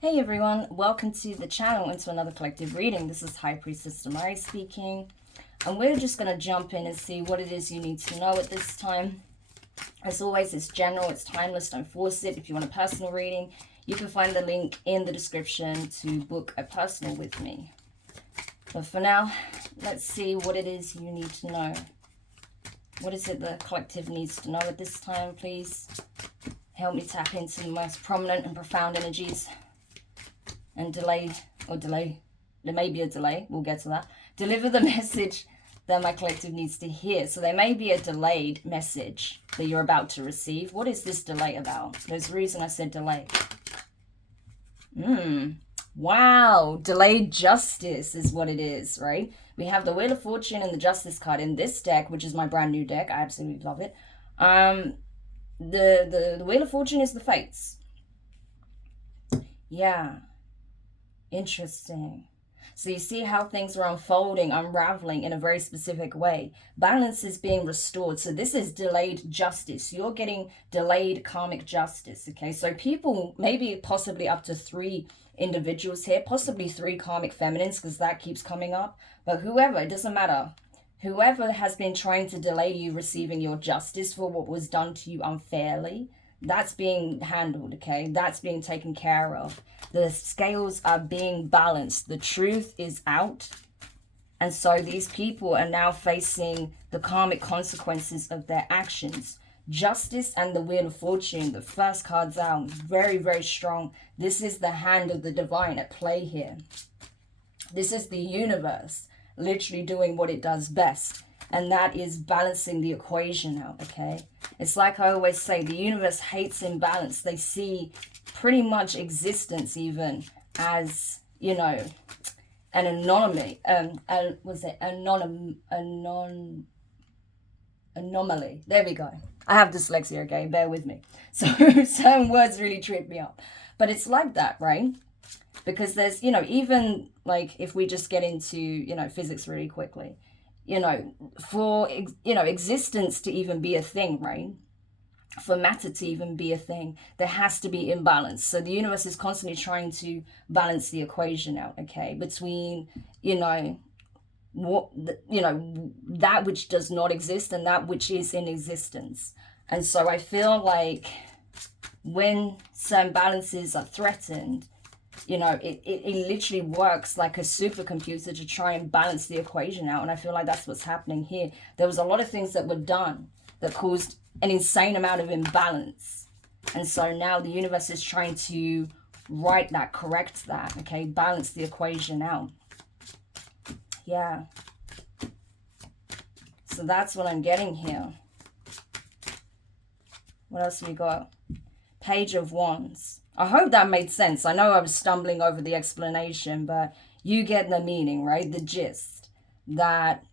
Hey everyone, welcome to the channel and to another collective reading. This is High Priestess Demari speaking, and we're just going to jump in and see what it is you need to know at this time. As always, it's general, it's timeless, don't force it. If you want a personal reading, you can find the link in the description to book a personal with me. But for now, let's see what it is you need to know. What is it the collective needs to know at this time, please? Help me tap into the most prominent and profound energies. And delay, there may be a delay, we'll get to that. Deliver the message that my collective needs to hear. So there may be a delayed message that you're about to receive. What is this delay about? There's a reason I said delay. Wow, delayed justice is what it is, right? We have the Wheel of Fortune and the Justice card in this deck, which is my brand new deck. I absolutely love it. The Wheel of Fortune is the fates. Yeah. Interesting. So you see how things are unfolding, unraveling in a very specific way. Balance is being restored. So this is delayed justice. You're getting delayed karmic justice, okay? So people, maybe possibly up to 3 individuals here, possibly 3 karmic feminines, because that keeps coming up. But whoever, it doesn't matter. Whoever has been trying to delay you receiving your justice for what was done to you unfairly, that's being handled, okay? That's being taken care of. The scales are being balanced. The truth is out. And so these people are now facing the karmic consequences of their actions. Justice and the Wheel of Fortune, the first card's out. Very, very strong. This is the hand of the divine at play here. This is the universe literally doing what it does best. And that is balancing the equation out, okay? It's like I always say, the universe hates imbalance. They see pretty much existence even as, you know, an anomaly. Anomaly. There we go. I have dyslexia, okay? Bear with me. So certain words really trip me up. But it's like that, right? Because there's, you know, even like if we just get into, you know, physics really quickly, you know, for, you know, existence to even be a thing, right? For matter to even be a thing, there has to be imbalance. So the universe is constantly trying to balance the equation out, okay? Between, you know, that which does not exist and that which is in existence. And so I feel like when certain balances are threatened, you know, it literally works like a supercomputer to try and balance the equation out. And I feel like that's what's happening here. There was a lot of things that were done that caused an insane amount of imbalance. And so now the universe is trying to right that, correct that, okay? Balance the equation out. Yeah. So that's what I'm getting here. What else have we got? Page of Wands. I hope that made sense. I know I was stumbling over the explanation, but you get the meaning, right? The gist that,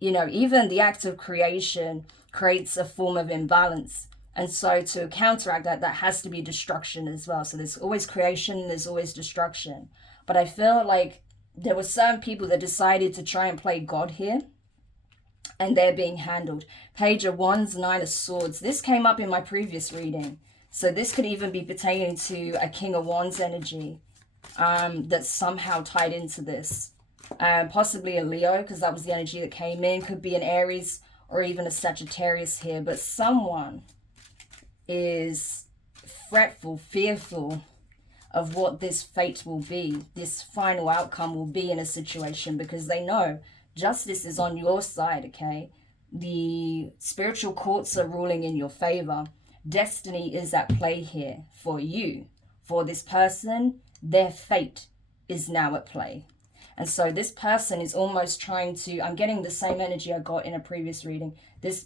you know, even the act of creation creates a form of imbalance. And so to counteract that, that has to be destruction as well. So there's always creation, there's always destruction. But I feel like there were certain people that decided to try and play God here, and they're being handled. Page of Wands, 9 of Swords. This came up in my previous reading. So this could even be pertaining to a King of Wands energy that's somehow tied into this. Possibly a Leo, because that was the energy that came in. Could be an Aries or even a Sagittarius here. But someone is fretful, fearful of what this fate will be, this final outcome will be in a situation, because they know justice is on your side, okay? The spiritual courts are ruling in your favor. Destiny is at play here for you. For this person, their fate is now at play. And so this person is almost trying to, I'm getting the same energy I got in a previous reading.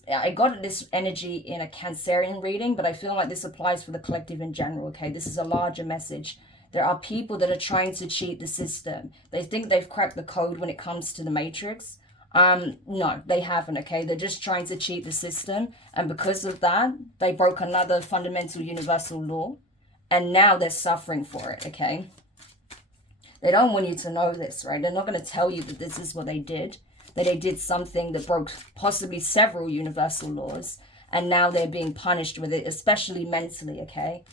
I got this energy in a Cancerian reading, but I feel like this applies for the collective in general, okay? This is a larger message. There are people that are trying to cheat the system. They think they've cracked the code when it comes to the Matrix. No, they haven't, okay? They're just trying to cheat the system. And because of that, they broke another fundamental universal law. And now they're suffering for it, okay? They don't want you to know this, right? They're not going to tell you that this is what they did. That they did something that broke possibly several universal laws. And now they're being punished with it, especially mentally, okay?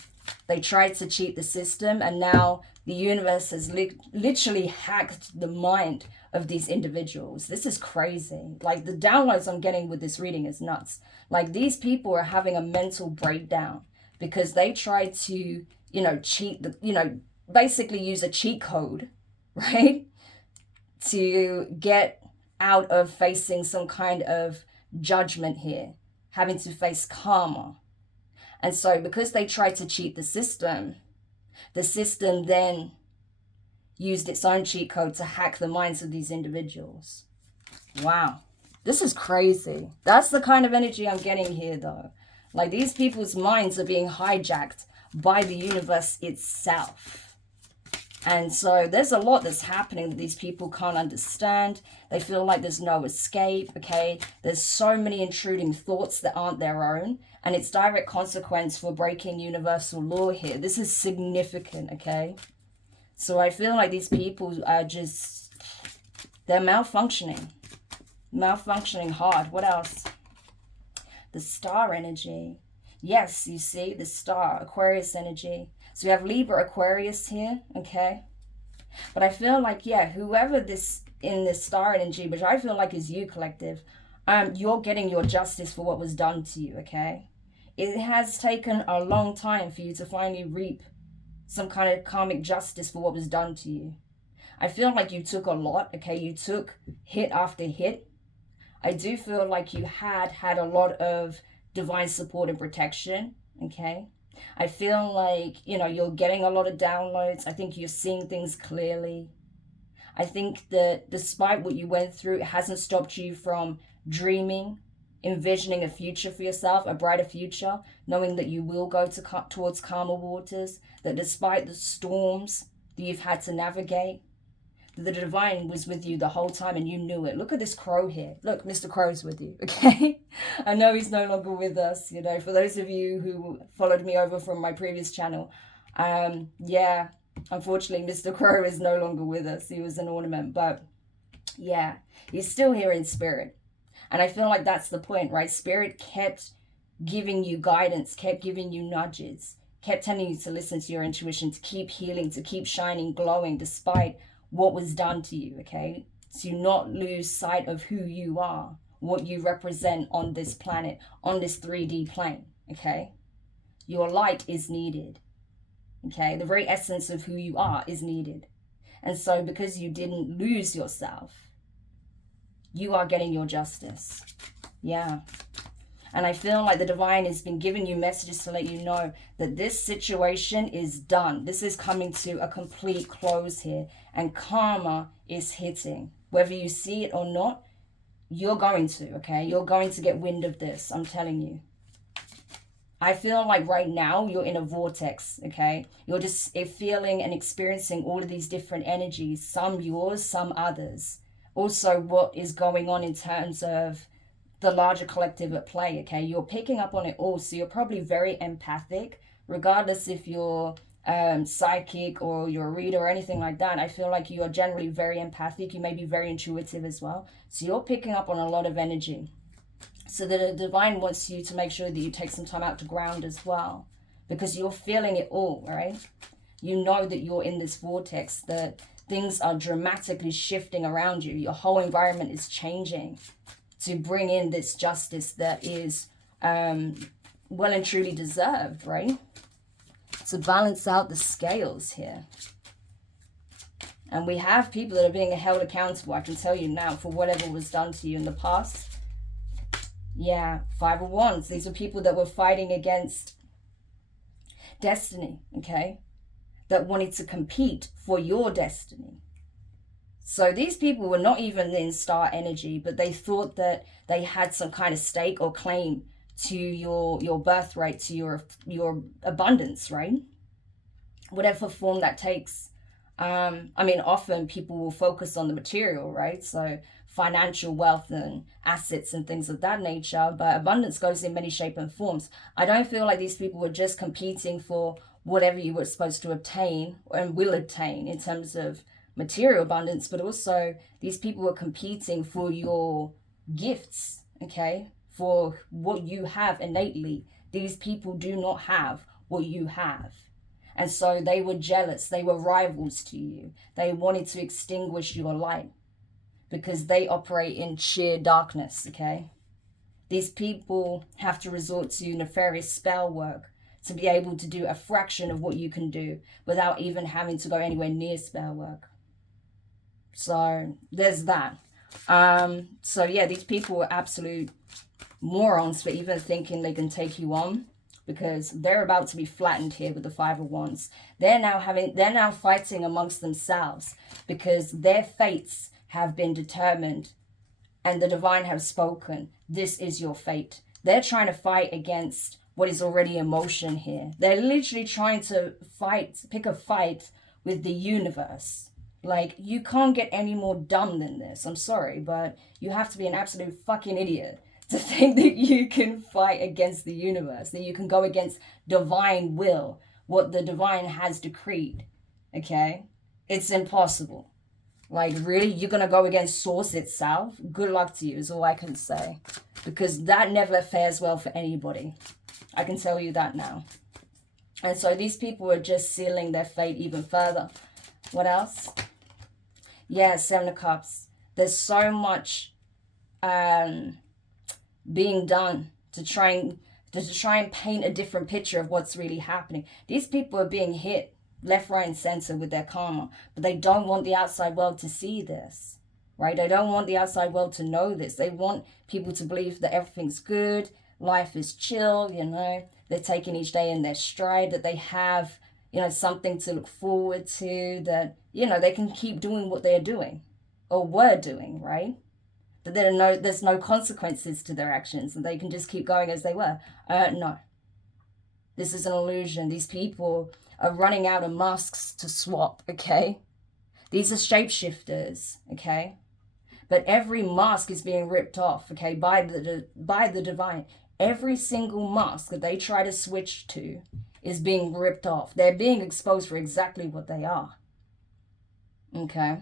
They tried to cheat the system, and now the universe has literally hacked the mind of these individuals. This is crazy. Like, the downloads I'm getting with this reading is nuts. Like, these people are having a mental breakdown because they tried to, you know, cheat the, you know, basically use a cheat code, right? To get out of facing some kind of judgment here, having to face karma. And so because they tried to cheat the system then used its own cheat code to hack the minds of these individuals. Wow. This is crazy. That's the kind of energy I'm getting here, though. Like, these people's minds are being hijacked by the universe itself. And so there's a lot that's happening that these people can't understand. They feel like there's no escape, okay? There's so many intruding thoughts that aren't their own. And it's direct consequence for breaking universal law here. This is significant, okay? So I feel like these people are just, they're malfunctioning. Malfunctioning hard. What else? The star energy. Yes, you see, the star, Aquarius energy. So we have Libra, Aquarius here, okay? But I feel like, yeah, whoever this in this star energy, which I feel like is you, collective, you're getting your justice for what was done to you, okay? It has taken a long time for you to finally reap some kind of karmic justice for what was done to you. I feel like you took a lot, okay? You took hit after hit. I do feel like you had a lot of divine support and protection, okay? I feel like, you know, you're getting a lot of downloads. I think you're seeing things clearly. I think that despite what you went through, it hasn't stopped you from dreaming, envisioning a future for yourself, a brighter future, knowing that you will go towards calmer waters, that despite the storms that you've had to navigate, the divine was with you the whole time and you knew it. Look at this crow here. Look, Mr. Crow's with you, okay? I know he's no longer with us, you know, for those of you who followed me over from my previous channel. Yeah, unfortunately, Mr. Crow is no longer with us. He was an ornament, but yeah, he's still here in spirit. And I feel like that's the point, right? Spirit kept giving you guidance, kept giving you nudges, kept telling you to listen to your intuition, to keep healing, to keep shining, glowing, despite what was done to you, okay? To not lose sight of who you are, what you represent on this planet, on this 3D plane, okay? Your light is needed, okay? The very essence of who you are is needed. And so because you didn't lose yourself, you are getting your justice. Yeah. And I feel like the divine has been giving you messages to let you know that this situation is done. This is coming to a complete close here. And karma is hitting. Whether you see it or not, you're going to, okay? You're going to get wind of this, I'm telling you. I feel like right now you're in a vortex, okay? You're just feeling and experiencing all of these different energies. Some yours, some others. Also what is going on in terms of the larger collective at play, okay? You're picking up on it all, so you're probably very empathic, regardless if you're psychic or you're a reader or anything like that. I feel like you are generally very empathic. You may be very intuitive as well. So you're picking up on a lot of energy. So the divine wants you to make sure that you take some time out to ground as well, because you're feeling it all, right? You know that you're in this vortex, that things are dramatically shifting around you. Your whole environment is changing to bring in this justice that is well and truly deserved, right? To balance out the scales here. And we have people that are being held accountable, I can tell you now, for whatever was done to you in the past. Yeah, 5 of Wands. These are people that were fighting against destiny, okay? That wanted to compete for your destiny. So these people were not even in star energy, but they thought that they had some kind of stake or claim to your birthright, to your abundance, right? Whatever form that takes. I mean, often people will focus on the material, right? So financial wealth and assets and things of that nature, but abundance goes in many shapes and forms. I don't feel like these people were just competing for whatever you were supposed to obtain and will obtain in terms of material abundance, but also these people were competing for your gifts, okay? For what you have innately. These people do not have what you have. And so they were jealous. They were rivals to you. They wanted to extinguish your light because they operate in sheer darkness, okay? These people have to resort to nefarious spell work to be able to do a fraction of what you can do without even having to go anywhere near spell work. So there's that. So yeah, these people are absolute morons for even thinking they can take you on, because they're about to be flattened here with the Five of Wands. They're now fighting amongst themselves because their fates have been determined and the divine have spoken. This is your fate. They're trying to fight against what is already in motion here. They're literally trying to pick a fight with the universe. Like, you can't get any more dumb than this. I'm sorry, but you have to be an absolute fucking idiot to think that you can fight against the universe, that you can go against divine will, what the divine has decreed, okay? It's impossible. Like, really? You're going to go against source itself? Good luck to you is all I can say, because that never fares well for anybody. I can tell you that now. And so these people are just sealing their fate even further. What else? Yeah, Seven of Cups. There's so much being done to try and paint a different picture of what's really happening. These people are being hit left, right, and center with their karma, but they don't want the outside world to see this, right? They don't want the outside world to know this. They want people to believe that everything's good, life is chill, you know, they're taking each day in their stride, that they have, you know, something to look forward to, that, you know, they can keep doing what they're doing or were doing, right? That there's no consequences to their actions and they can just keep going as they were. No. This is an illusion. These people are running out of masks to swap, okay? These are shapeshifters, okay? But every mask is being ripped off, okay, by the divine. Every single mask that they try to switch to is being ripped off. They're being exposed for exactly what they are, okay?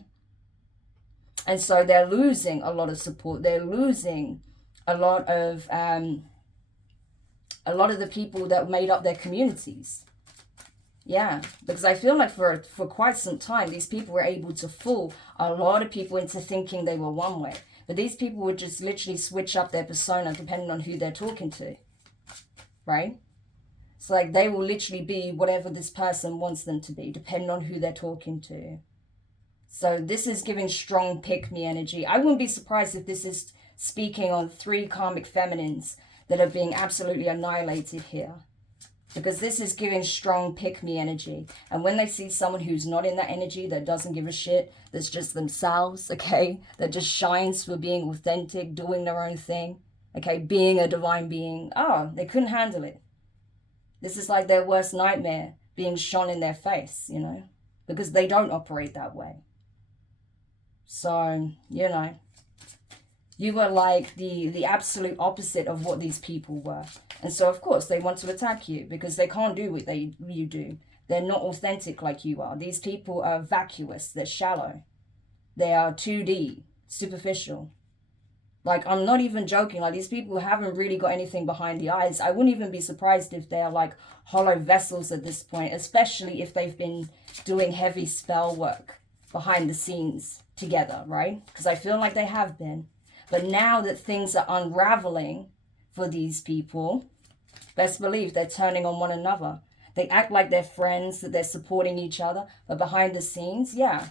And so they're losing a lot of support. They're losing a lot of the people that made up their communities. Yeah, because I feel like for quite some time, these people were able to fool a lot of people into thinking they were one way. But these people would just literally switch up their persona depending on who they're talking to, right? So like they will literally be whatever this person wants them to be, depending on who they're talking to. So this is giving strong pick-me energy. I wouldn't be surprised if this is speaking on 3 karmic feminines that are being absolutely annihilated here. Because this is giving strong pick-me energy. And when they see someone who's not in that energy, that doesn't give a shit, that's just themselves, okay? That just shines for being authentic, doing their own thing, okay? Being a divine being. Oh, they couldn't handle it. This is like their worst nightmare being shone in their face, you know? Because they don't operate that way. So, you know, you were like the absolute opposite of what these people were. And so, of course, they want to attack you because they can't do what you do. They're not authentic like you are. These people are vacuous. They're shallow. They are 2D, superficial. Like, I'm not even joking. Like, these people haven't really got anything behind the eyes. I wouldn't even be surprised if they are like hollow vessels at this point, especially if they've been doing heavy spell work behind the scenes together, right? Because I feel like they have been. But now that things are unraveling for these people, best believe they're turning on one another. They act like they're friends, that they're supporting each other, but behind the scenes, yeah,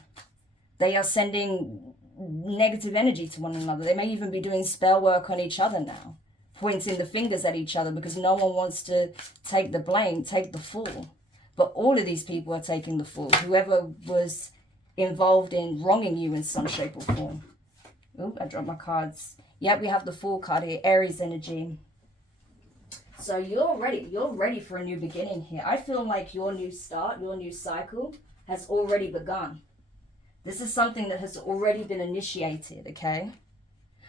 they are sending negative energy to one another. They may even be doing spell work on each other now, pointing the fingers at each other because no one wants to take the blame, take the fall. But all of these people are taking the fall, whoever was involved in wronging you in some shape or form. Oh, I dropped my cards. Yep, we have the Fool card here, Aries energy. So you're ready for a new beginning here. I feel like your new start, your new cycle has already begun. This is something that has already been initiated, okay?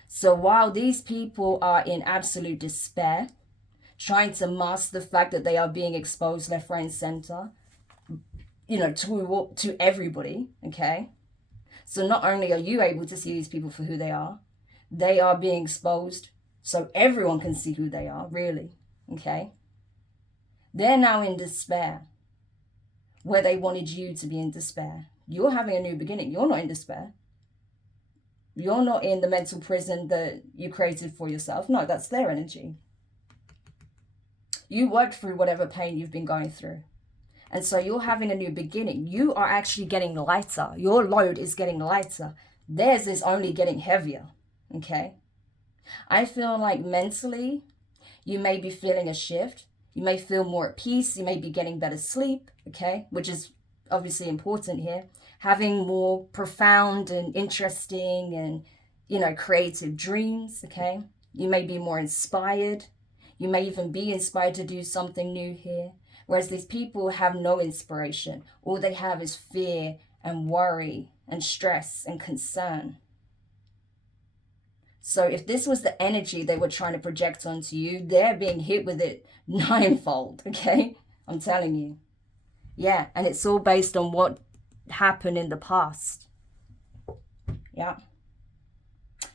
So while these people are in absolute despair, trying to mask the fact that they are being exposed left, right, and center, you know, to everybody, okay? So not only are you able to see these people for who they are being exposed so everyone can see who they are, really, okay? They're now in despair where they wanted you to be in despair. You're having a new beginning. You're not in despair. You're not in the mental prison that you created for yourself. No, that's their energy. You worked through whatever pain you've been going through. And so you're having a new beginning. You are actually getting lighter. Your load is getting lighter. Theirs is only getting heavier. Okay? I feel like mentally, you may be feeling a shift. You may feel more at peace. You may be getting better sleep. Okay? Which is obviously important here. Having more profound and interesting and, you know, creative dreams. Okay? You may be more inspired. You may even be inspired to do something new here. Whereas these people have no inspiration. All they have is fear and worry and stress and concern. So if this was the energy they were trying to project onto you, they're being hit with it ninefold, okay? I'm telling you. Yeah, and it's all based on what happened in the past. Yeah.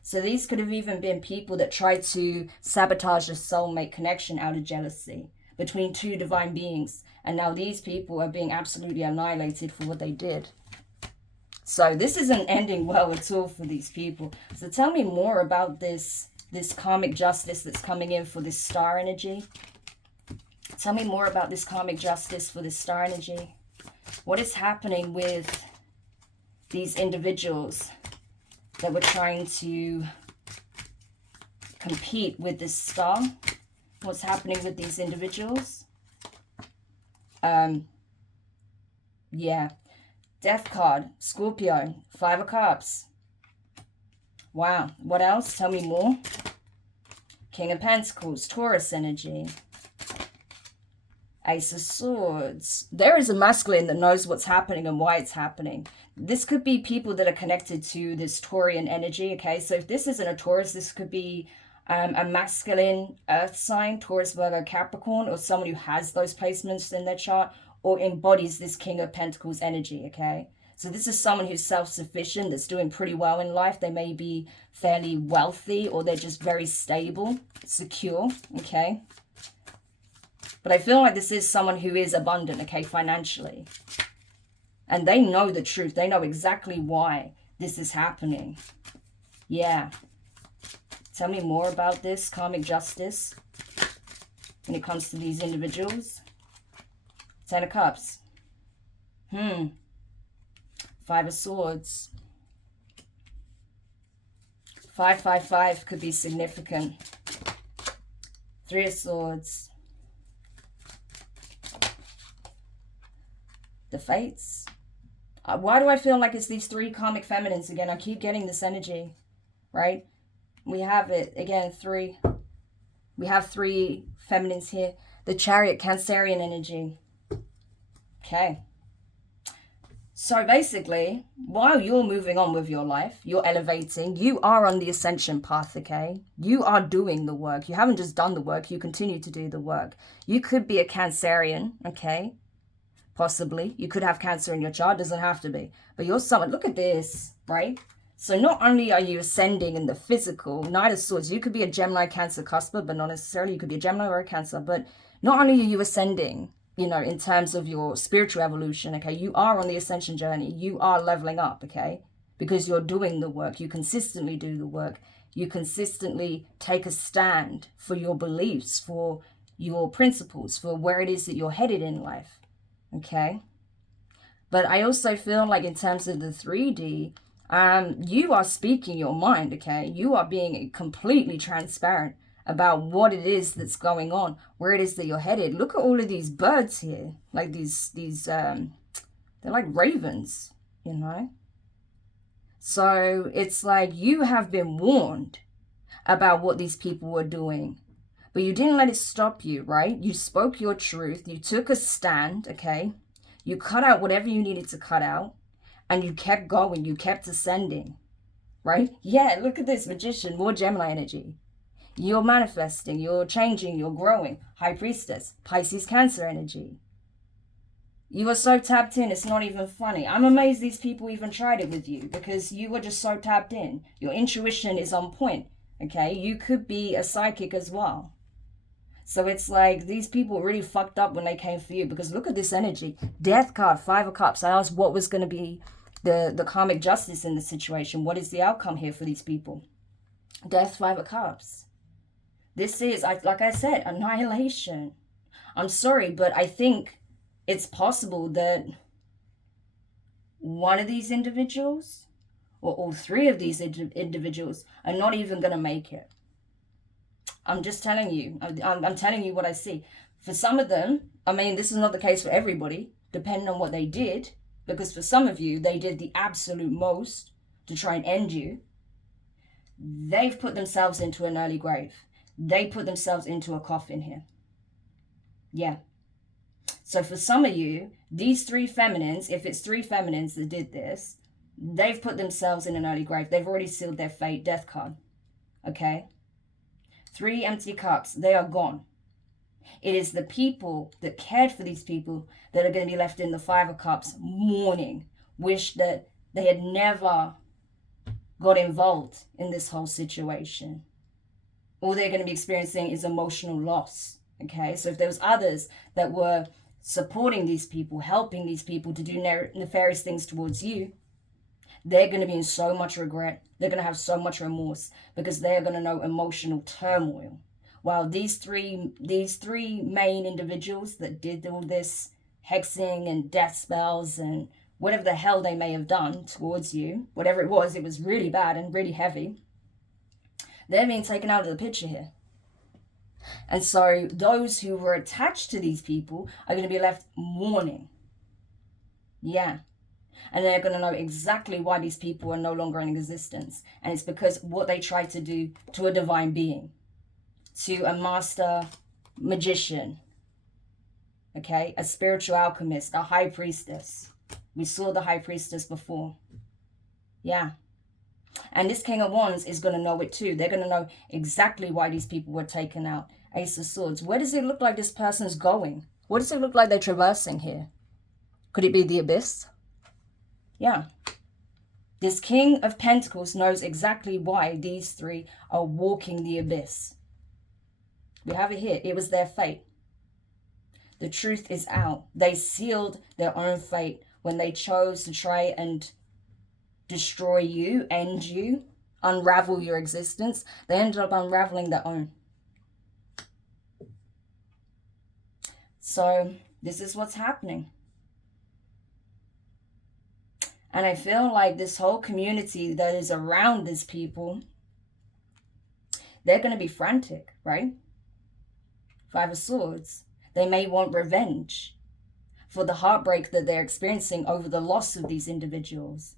So these could have even been people that tried to sabotage a soulmate connection out of jealousy between two divine beings. And now these people are being absolutely annihilated for what they did. So this isn't ending well at all for these people. So tell me more about this karmic justice that's coming in for this star energy. Tell me more about this karmic justice for this star energy. What is happening with these individuals that were trying to compete with this star? What's happening with these individuals? Yeah. Death card. Scorpio. 5 of Cups. Wow. What else? Tell me more. King of Pentacles. Taurus energy. Ace of Swords. There is a masculine that knows what's happening and why it's happening. This could be people that are connected to this Taurian energy, okay? So if this isn't a Taurus, this could be a masculine earth sign, Taurus, Virgo, Capricorn, or someone who has those placements in their chart or embodies this King of Pentacles energy, okay? So this is someone who's self-sufficient, that's doing pretty well in life. They may be fairly wealthy or they're just very stable, secure, okay? But I feel like this is someone who is abundant, okay, financially. And they know the truth. They know exactly why this is happening. Yeah. Tell me more about this karmic justice when it comes to these individuals. 10 of Cups. 5 of Swords. 555 could be significant. 3 of Swords. The Fates. Why do I feel like it's these 3 karmic feminines again? I keep getting this energy, right? We have it again, 3. We have 3 feminines here. The Chariot, Cancerian energy. Okay. So basically, while you're moving on with your life, you're elevating, you are on the ascension path, okay? You are doing the work. You haven't just done the work, you continue to do the work. You could be a Cancerian, okay? Possibly. You could have Cancer in your chart, doesn't have to be. But you're someone, look at this, right? So not only are you ascending in the physical, Knight of Swords, you could be a Gemini, Cancer cusper, but not necessarily. You could be a Gemini or a Cancer. But not only are you ascending, you know, in terms of your spiritual evolution, okay, you are on the ascension journey. You are leveling up, okay, because you're doing the work. You consistently do the work. You consistently take a stand for your beliefs, for your principles, for where it is that you're headed in life, okay? But I also feel like in terms of the 3D, you are speaking your mind, okay? You are being completely transparent about what it is that's going on, where it is that you're headed. Look at all of these birds here, like these they're like ravens, you know? So it's like you have been warned about what these people were doing, but you didn't let it stop you, right? You spoke your truth, you took a stand, okay? You cut out whatever you needed to cut out, and you kept going, you kept ascending, right? Yeah, look at this, Magician, more Gemini energy. You're manifesting, you're changing, you're growing. High Priestess, Pisces, Cancer energy. You are so tapped in, it's not even funny. I'm amazed these people even tried it with you because you were just so tapped in. Your intuition is on point, okay? You could be a psychic as well. So it's like these people really fucked up when they came for you, because look at this energy. Death card, 5 of Cups. I asked what was going to be the karmic justice in the situation. What is the outcome here for these people? Death, 5 of Cups. This is, like I said, annihilation. I'm sorry, but I think it's possible that one of these individuals, or all 3 of these individuals, are not even going to make it. I'm just telling you. I'm telling you what I see. For some of them, I mean, this is not the case for everybody, depending on what they did. Because for some of you, they did the absolute most to try and end you. They've put themselves into an early grave. They put themselves into a coffin here. Yeah. So for some of you, these 3 feminines, if it's 3 feminines that did this, they've put themselves in an early grave. They've already sealed their fate. Death card. Okay? 3 empty cups. They are gone. It is the people that cared for these people that are going to be left in the 5 of Cups mourning. Wish that they had never got involved in this whole situation. All they're going to be experiencing is emotional loss. Okay? So if there was others that were supporting these people, helping these people to do nefarious things towards you, they're going to be in so much regret. They're going to have so much remorse because they're going to know emotional turmoil. While these three main individuals that did all this hexing and death spells and whatever the hell they may have done towards you, whatever it was really bad and really heavy. They're being taken out of the picture here. And so those who were attached to these people are going to be left mourning. Yeah. And they're going to know exactly why these people are no longer in existence. And it's because what they tried to do to a divine being, to a master magician, okay, a spiritual alchemist, a high priestess. We saw the high priestess before. Yeah. And this King of Wands is going to know it too. They're going to know exactly why these people were taken out. Ace of Swords. Where does it look like this person's going? What does it look like they're traversing here? Could it be the abyss? Yeah. This King of Pentacles knows exactly why these 3 are walking the abyss. We have it here. It was their fate. The truth is out. They sealed their own fate when they chose to try and destroy you, end you, unravel your existence. They ended up unraveling their own. So this is what's happening. And I feel like this whole community that is around these people, they're going to be frantic, right? 5 of Swords. They may want revenge for the heartbreak that they're experiencing over the loss of these individuals.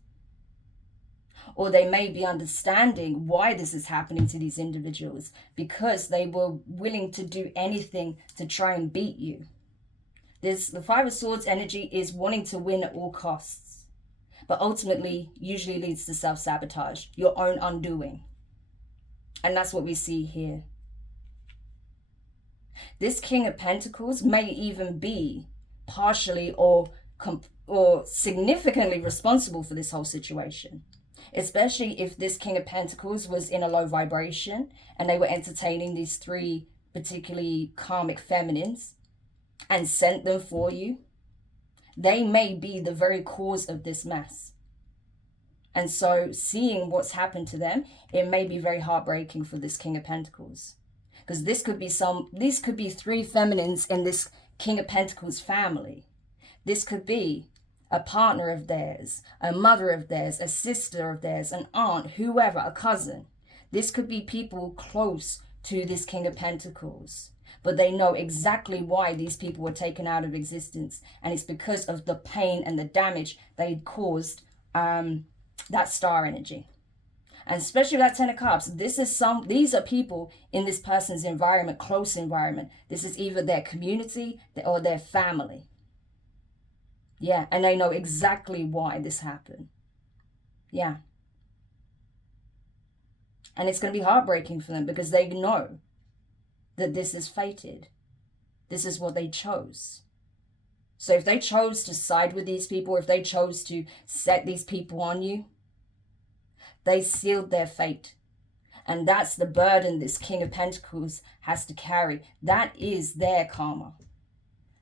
Or they may be understanding why this is happening to these individuals because they were willing to do anything to try and beat you. The 5 of Swords energy is wanting to win at all costs, but ultimately usually leads to self-sabotage, your own undoing. And that's what we see here. This King of Pentacles may even be partially or significantly responsible for this whole situation. Especially if this King of Pentacles was in a low vibration and they were entertaining these 3 particularly karmic feminines and sent them for you. They may be the very cause of this mess. And so seeing what's happened to them, it may be very heartbreaking for this King of Pentacles. Because this could be 3 feminines in this King of Pentacles family. This could be a partner of theirs, a mother of theirs, a sister of theirs, an aunt, whoever, a cousin. This could be people close to this King of Pentacles. But they know exactly why these people were taken out of existence. And it's because of the pain and the damage they caused that star energy. And especially that 10 of Cups, these are people in this person's environment, close environment. This is either their community or their family. Yeah, and they know exactly why this happened. Yeah. And it's going to be heartbreaking for them because they know that this is fated. This is what they chose. So if they chose to side with these people, if they chose to set these people on you, they sealed their fate. And that's the burden this King of Pentacles has to carry. That is their karma.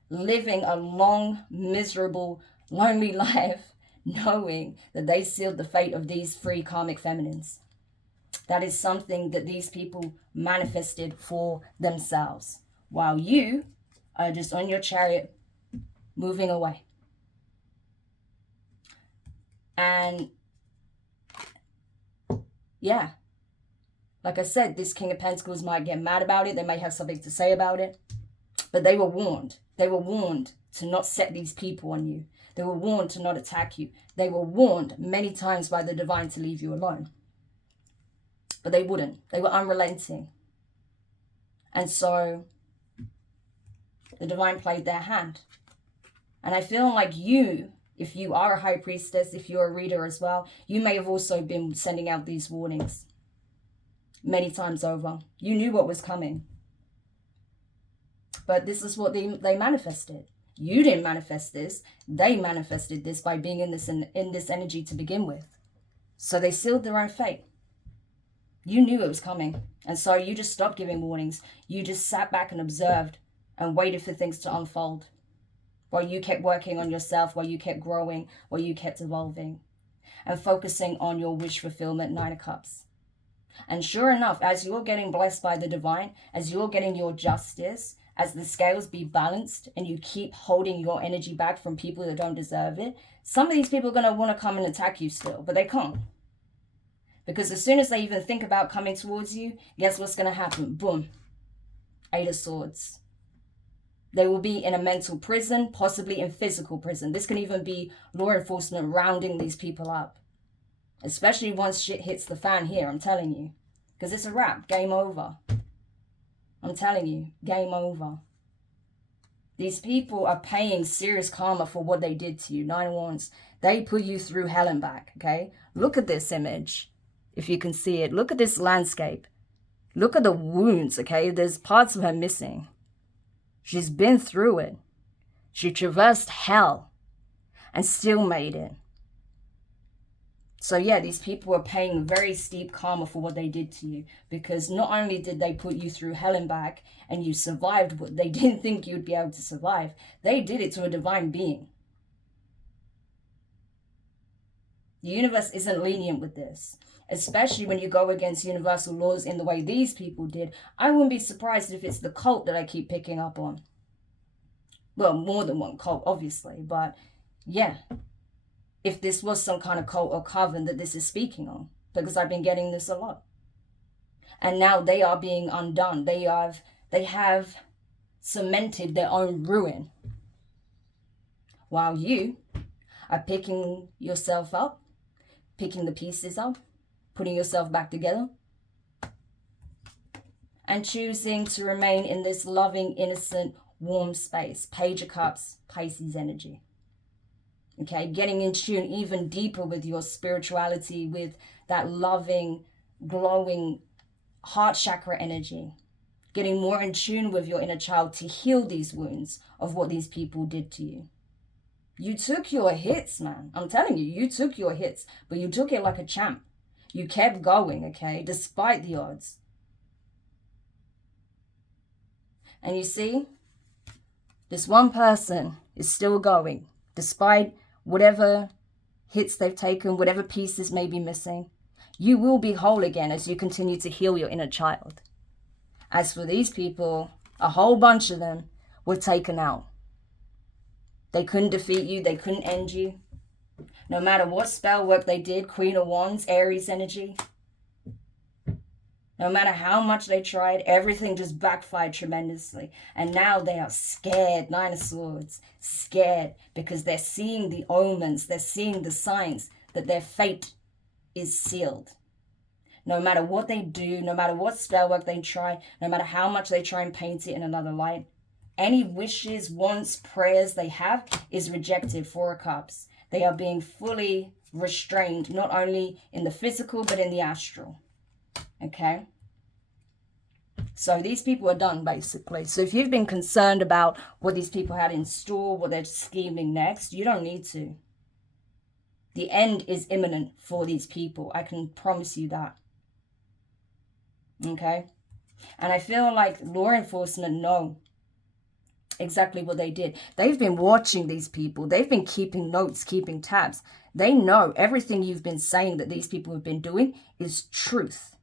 Living a long, miserable, lonely life, knowing that they sealed the fate of these 3 karmic feminines. That is something that these people manifested for themselves, while you are just on your chariot, moving away. And yeah, like I said, this King of Pentacles might get mad about it. They may have something to say about it. But they were warned. They were warned to not set these people on you. They were warned to not attack you. They were warned many times by the divine to leave you alone. But they wouldn't. They were unrelenting. And so the divine played their hand. And I feel like you, if you are a high priestess, if you're a reader as well, you may have also been sending out these warnings many times over. You knew what was coming. But this is what they manifested. You didn't manifest this. They manifested this by being in this energy to begin with. So they sealed their own fate. You knew it was coming. And so you just stopped giving warnings. You just sat back and observed and waited for things to unfold. While you kept working on yourself, while you kept growing, while you kept evolving. And focusing on your wish fulfillment, 9 of Cups. And sure enough, as you're getting blessed by the divine, as you're getting your justice, as the scales be balanced and you keep holding your energy back from people that don't deserve it, some of these people are going to want to come and attack you still, but they can't. Because as soon as they even think about coming towards you, guess what's going to happen? Boom. 8 of Swords. They will be in a mental prison, possibly in physical prison. This can even be law enforcement rounding these people up. Especially once shit hits the fan here, I'm telling you. Because it's a wrap. Game over. I'm telling you, game over. These people are paying serious karma for what they did to you. 9 of Wands. They put you through hell and back, okay? Look at this image, if you can see it. Look at this landscape. Look at the wounds, okay? There's parts of her missing. She's been through it. She traversed hell and still made it. So yeah, these people are paying very steep karma for what they did to you. Because not only did they put you through hell and back and you survived what they didn't think you'd be able to survive, they did it to a divine being. The universe isn't lenient with this. Especially when you go against universal laws in the way these people did. I wouldn't be surprised if it's the cult that I keep picking up on. Well, more than one cult, obviously. But yeah. If this was some kind of cult or coven that this is speaking on. Because I've been getting this a lot. And now they are being undone. They have cemented their own ruin. While you are picking yourself up. Picking the pieces up. Putting yourself back together. And choosing to remain in this loving, innocent, warm space. Page of Cups, Pisces energy. Okay, getting in tune even deeper with your spirituality, with that loving, glowing heart chakra energy. Getting more in tune with your inner child to heal these wounds of what these people did to you. You took your hits, man. I'm telling you, you took your hits, but you took it like a champ. You kept going, okay, despite the odds. And you see, this one person is still going, despite whatever hits they've taken, whatever pieces may be missing. You will be whole again as you continue to heal your inner child. As for these people, a whole bunch of them were taken out. They couldn't defeat you. They couldn't end you. No matter what spell work they did, Queen of Wands, Aries energy. No matter how much they tried, everything just backfired tremendously. And now they are scared, 9 of Swords, scared because they're seeing the omens, they're seeing the signs that their fate is sealed. No matter what they do, no matter what spell work they try, no matter how much they try and paint it in another light, any wishes, wants, prayers they have is rejected. 4 of Cups. They are being fully restrained, not only in the physical, but in the astral. Okay? So these people are done, basically. So if you've been concerned about what these people had in store, what they're scheming next, you don't need to. The end is imminent for these people. I can promise you that. Okay? And I feel like law enforcement know exactly what they did. They've been watching these people. They've been keeping notes, keeping tabs. They know everything you've been saying that these people have been doing is truth.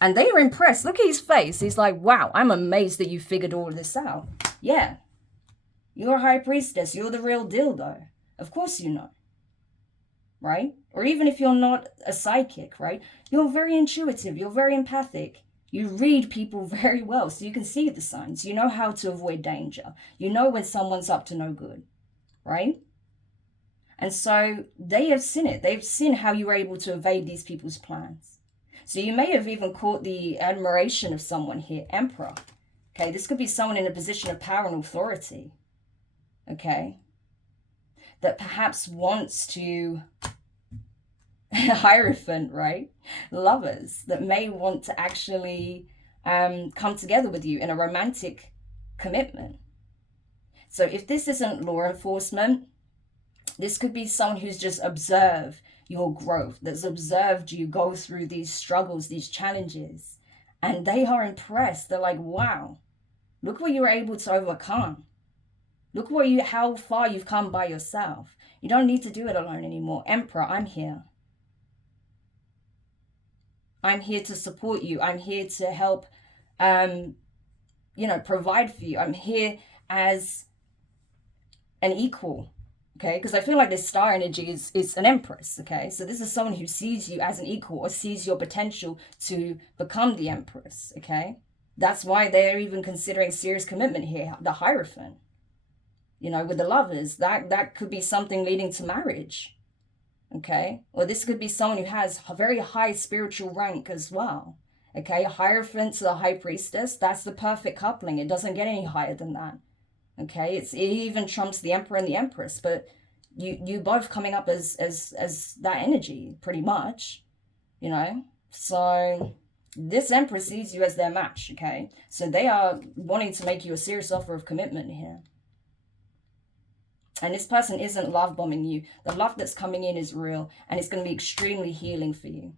And they are impressed. Look at his face. He's like, wow, I'm amazed that you figured all of this out. Yeah. You're a high priestess. You're the real deal, though. Of course you know. Right? Or even if you're not a psychic, right? You're very intuitive. You're very empathic. You read people very well, so you can see the signs. You know how to avoid danger. You know when someone's up to no good, right? And so they have seen it. They've seen how you were able to evade these people's plans. So you may have even caught the admiration of someone here, Emperor. Okay, this could be someone in a position of power and authority. Okay, that perhaps wants to Hierophant, right? Lovers that may want to actually come together with you in a romantic commitment. So if this isn't law enforcement, this could be someone who's just observed your growth, that's observed you go through these struggles, these challenges, and they are impressed. They're like, wow, look what you were able to overcome. Look how far you've come by yourself. You don't need to do it alone anymore. Emperor, I'm here. I'm here to support you. I'm here to help, provide for you. I'm here as an equal, okay? Because I feel like this star energy is an empress, okay? So this is someone who sees you as an equal or sees your potential to become the empress, okay? That's why they're even considering serious commitment here, the Hierophant. With the lovers, that could be something leading to marriage. Okay, or this could be someone who has a very high spiritual rank as well. Okay, a Hierophant to the High Priestess, that's the perfect coupling. It doesn't get any higher than that. Okay, it even trumps the Emperor and the Empress, but you both coming up as that energy pretty much, So this Empress sees you as their match. Okay, so they are wanting to make you a serious offer of commitment here. And this person isn't love bombing you. The love that's coming in is real, and it's going to be extremely healing for you.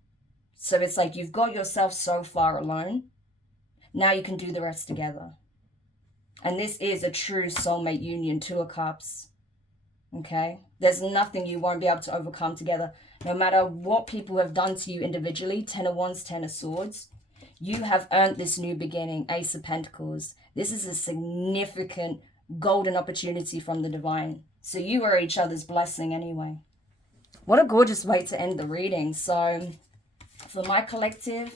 So it's like you've got yourself so far alone. Now you can do the rest together. And this is a true soulmate union, Two of Cups. Okay? There's nothing you won't be able to overcome together. No matter what people have done to you individually, Ten of Wands, Ten of Swords, you have earned this new beginning, Ace of Pentacles. This is a significant golden opportunity from the divine. So you are each other's blessing anyway. What a gorgeous way to end the reading. So for my collective,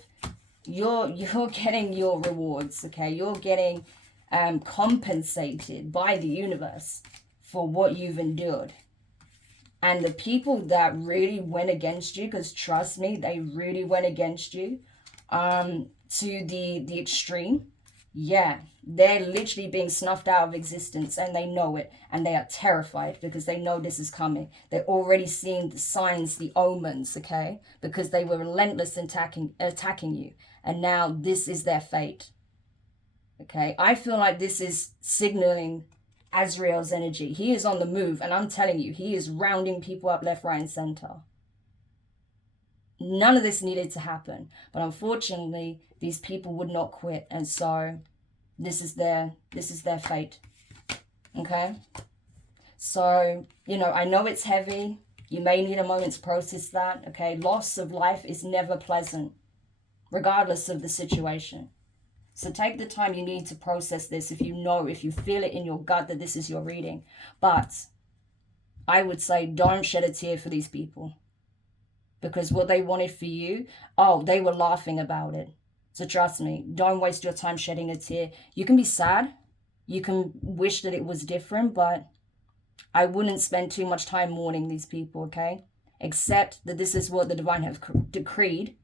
you're getting your rewards, okay? You're getting compensated by the universe for what you've endured. And the people that really went against you, because trust me, they really went against you to the extreme. Yeah, they're literally being snuffed out of existence, and they know it, and they are terrified because they know this is coming. They're already seeing the signs, the omens, okay? Because they were relentless in attacking you, and now this is their fate. Okay, I feel like this is signaling Azrael's energy. He is on the move, and I'm telling you, he is rounding people up left, right, and center. None of this needed to happen, but unfortunately, these people would not quit, and so this is their fate. Okay, so I know it's heavy. You may need a moment to process that. Okay, loss of life is never pleasant, regardless of the situation. So take the time you need to process this if you feel it in your gut that this is your reading. But I would say don't shed a tear for these people. Because what they wanted for you, they were laughing about it. So trust me, don't waste your time shedding a tear. You can be sad. You can wish that it was different, but I wouldn't spend too much time mourning these people, okay? Except that this is what the divine have decreed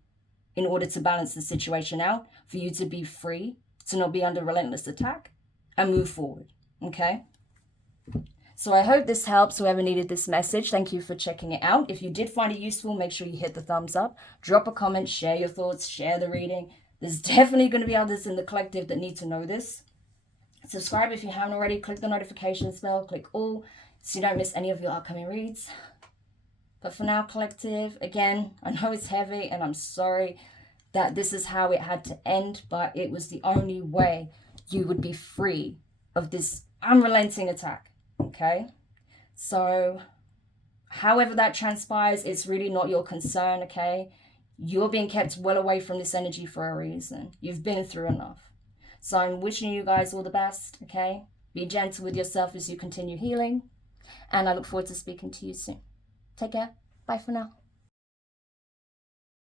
in order to balance the situation out, for you to be free, to not be under relentless attack, and move forward, okay? So I hope this helps whoever needed this message. Thank you for checking it out. If you did find it useful, make sure you hit the thumbs up, drop a comment, share your thoughts, share the reading. There's definitely going to be others in the collective that need to know this. Subscribe if you haven't already. Click the notifications bell, click all, so you don't miss any of your upcoming reads. But for now, collective, again, I know it's heavy and I'm sorry. that this is how it had to end, but it was the only way you would be free of this unrelenting attack, okay? So however that transpires, it's really not your concern, okay? You're being kept well away from this energy for a reason. You've been through enough. So I'm wishing you guys all the best, okay? Be gentle with yourself as you continue healing. And I look forward to speaking to you soon. Take care. Bye for now.